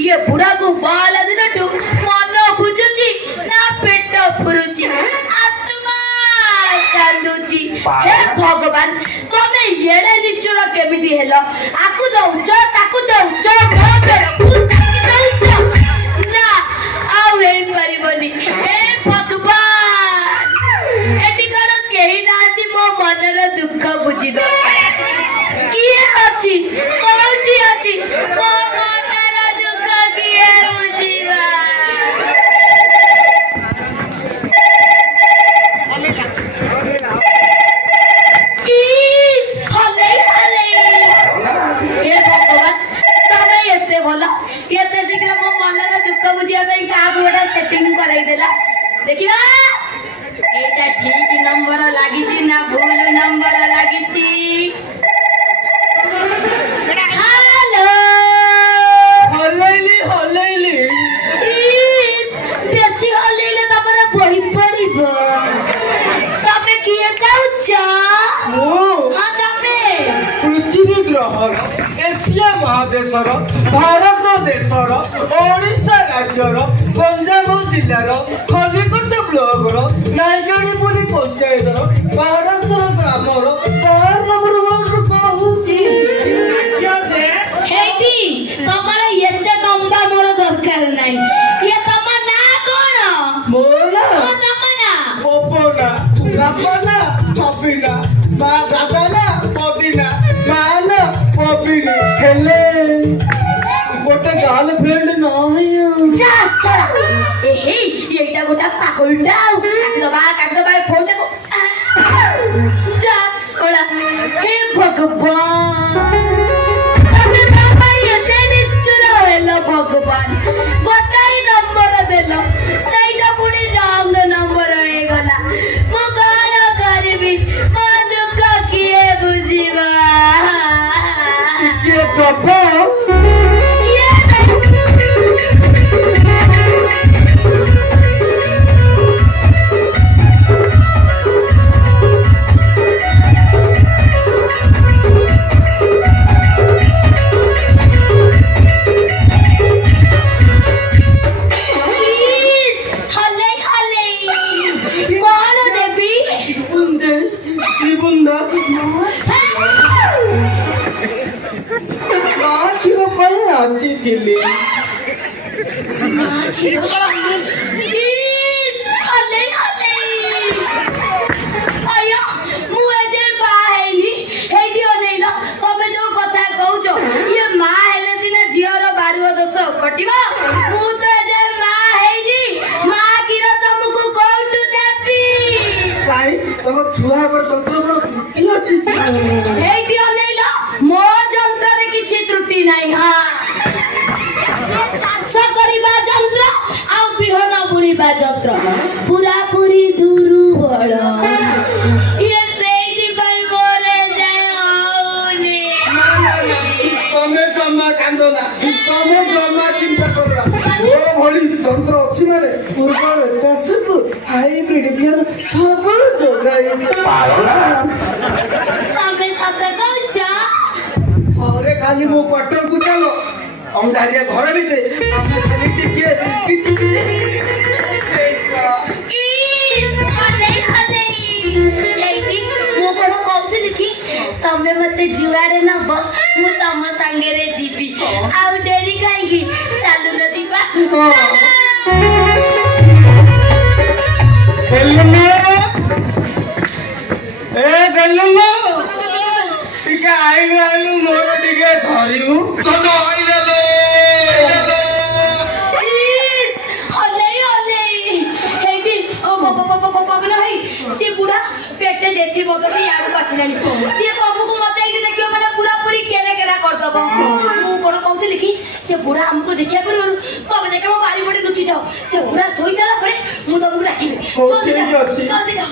ये बुढ़ा को बाल दिन मन बुझुची ना पेट पुरुची आत्मा कांदुची हे भगवान तमे येडे निष्ठुर केमिति हेलो आकु दउच ताकु दउच भोगरकु ताकि दउच ना आउ हे परिबनी हे भगवान एटी कण केही नाती मो मनर दुख बुझिबा किए अछि कोठी अछि मो देखिबा एटा ठीक नंबर लागिची ना भूल नंबर लागिची हेलो हलेली इस बेसी हलेले तमरा बही पड़िबो तमे किए जाउछ हां तमे पृथ्वी ग्रह एशिया महादेशर भारत देशर ओडिशा राज्यर गंजाम जिलार खलिकोट ब्लॉकर नायगणीपुरी पंचायतर 1200 ग्रामर 12 नंबर वार्ड कहूची हेटी तमरा एते लंबा मोर दरकार नाही ये तम ना कोन मोना ओ तमना पोपोना रापना छपिना मा दादाना पदिना माना पपिनी हेले गोटे गर्लफ्रेंड नाही जा सरा ए हे एटा गोटा पाकलटा काट दबा फोन को जा सोला हे भगवान तमे बाबा एते निष्ठुर हेलो भगवान गोटाई नंबर देलो सेटा पुडी रंग नंबर होई गला मो गाल करबी मो दुख किए बुझीबा ये पापा ଆସିଥିଲି मो जंत्र किछि त्रुटि नाही हां जंत्र आ बिहन बुणीबा जंत्र पूरा पूरी दुर्बल ये सेठी भाई मोरे जाओनी तमे जम्मा कांदोना तमे जम्मा चिंता कररा ओ भली जंत्र अछि मारे पूर्वर चासु हाइब्रिड बियान सब जोगाई तमे सत कहछा अरे खाली मो क्वार्टर को चलो हम डालिया घर भीतर हम खाली टिके ତମେ ମତେ ଯୁଆଡେ ନବ ମୁଁ ତମ ସାଙ୍ଗରେ ଯିବି ଆଉ ଡେରି କାହିଁକି ଚାଲୁନ ଯିବା ଟିକେ ଆଇଲୁ ମୋର ଟିକେ ଧରିବୁ ସିଏ ବୁଢା ପେଟେ ଦେଶୀ ମଦ ବି ଆଡକୁ ଆସିଲାଣି ସିଏ ତମକୁ ମତେ ଏଇଠି ଦେଖିବ ମାନେ ପୁରା ପୁରି କେରା କେରା କରିଦବ ମୁଁ କଣ କହୁଥିଲି କି ସେ ବୁଢା ଆମକୁ ଦେଖିବା ପୂର୍ବରୁ ତମେ ଦେଖିବ ବାରିପଟେ ଲୁଚି ଯାଅ ସେ ବୁଢା ଶୋଇ ସାରିଲା ପରେ ମୁଁ ତମକୁ ଡାକିବି ଜଲ୍ଦି ଯାଅ ଜଲ୍ଦି ଯାଅ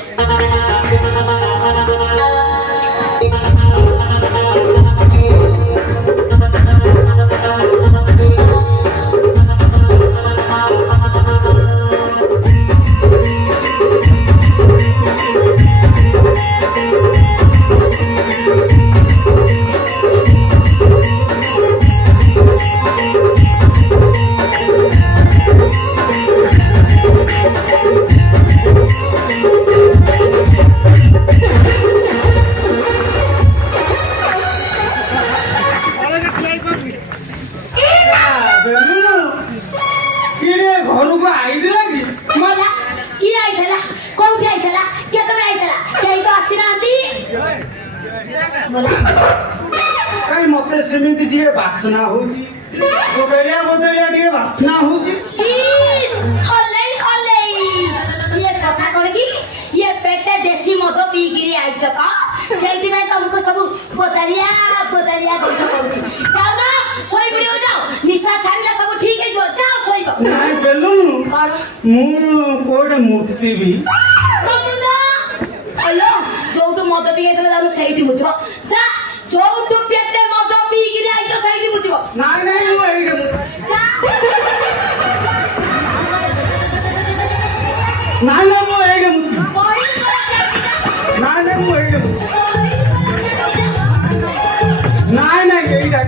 ଘରକୁ ଆଇଥିଲା କି ମଲା କିଏ ଆଇଥିଲା କୋଉଠି ଆଇଥିଲା କେତେବେଳେ ଆଇଥିଲା କେହି ତ ଆସିନାହାନ୍ତି କାଇଁ ମତେ ସେମିତି ଟିକେ ବାସ୍ନା ହଉଛି ବଦଳିଆ ଟିକେ ବାସ୍ନା ହଉଛି ହଲେଇ ହଲେଇ ଇଏ କଥା କଣ କି ଇଏ ପେଟେ ଦେଶୀ ମଦ ପିଇକିରି ଆଇଛ ତ ସେଇଥିପାଇଁ ତମକୁ ସବୁ ବଦଳିଆ ଗୀତ କରୁଛି ଯାଅ ନା ଶୋଇ ପଡିବ ଯାଅ ନିଶା ଛାଡିଲେ ସବୁ ଠିକ ହେଇଯିବ ଯାଅ ଶୋଇବ ନାଇଁ ବେଲୁନୁ ମୁଁ କୋଉଠି ମୂର୍ତ୍ତି ବି ହଲୋ ଯୋଉଠୁ ମଦ ପିଇଥିଲା ତାକୁ ସେଇଠି ବୁଝିବ ଯା ଯୋଉଠୁ ପେଟେ ମଦ ପିଇକିରି ଆଇଛ ସେଇଠି ବୁଝିବ ନାଇଁ ମୁଁ ଏଇଠି ଯା ନାଇଁ ମୁଁ ଏଇଠି ମୂର୍ତ୍ତି ନାଇଁ ମୁଁ ଏଇଠି ନାଇଁ ଏଇଟା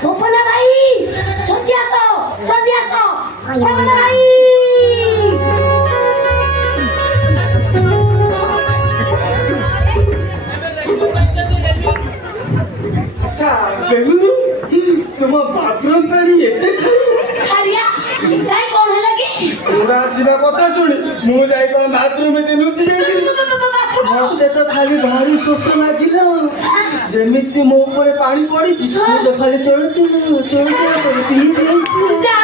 ଗୋପନା ଭାଇ ଜଲ୍ଦି ଆସ ଗୋପନା ଭାଇ ଆଚ୍ଛା ବେଲୁନୁ ତୁମ ବାଥରୁମ ପାଣି ଏତେ ଖାରିଆ କାଇଁ କଣ ହେଲା କି ପୁରା ଆସିବା କଥା ଶୁଣି ମୁଁ ଯାଇ କଣ ବାଥରୁମ ଲୁଚି ଯାଇଥିଲି ମତେ ତ ଖାଲି ଭାରି ଶୋଷ ଲାଗିଲା ଯେମିତି ମୋ ଉପରେ ପାଣି ପଡିଛି ମୁଁ ତ ଖାଲି ଚଳ କରି ପିଇ ଯାଇଛି ଯା